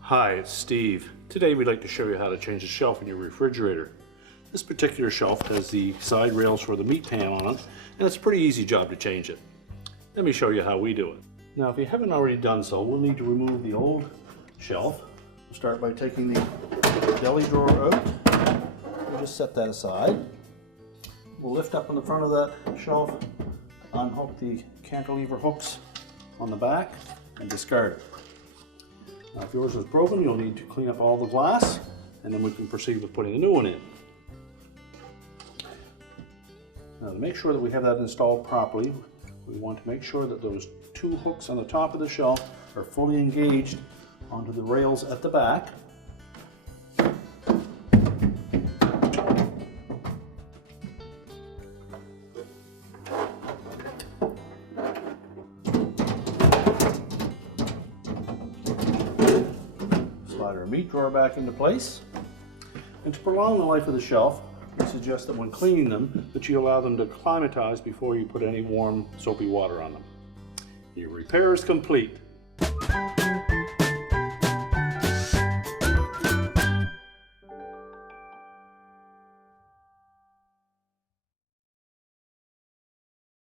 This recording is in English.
Hi, it's Steve. Today we'd like to show you how to change the shelf in your refrigerator. This particular shelf has the side rails for the meat pan on it, and it's a pretty easy job to change it. Let me show you how we do it. Now, if you haven't already done so, we'll need to remove the old shelf. We'll start by taking the deli drawer out. We'll just set that aside. We'll lift up in the front of that shelf, unhook the cantilever hooks on the back, and discard it. Now, if yours is broken, you'll need to clean up all the glass, and then we can proceed with putting a new one in. Now, to make sure that we have that installed properly, we want to make sure that those two hooks on the top of the shelf are fully engaged onto the rails at the back. Slide our meat drawer back into place. And to prolong the life of the shelf, we suggest that when cleaning them, that you allow them to acclimatize before you put any warm, soapy water on them. Your repair is complete.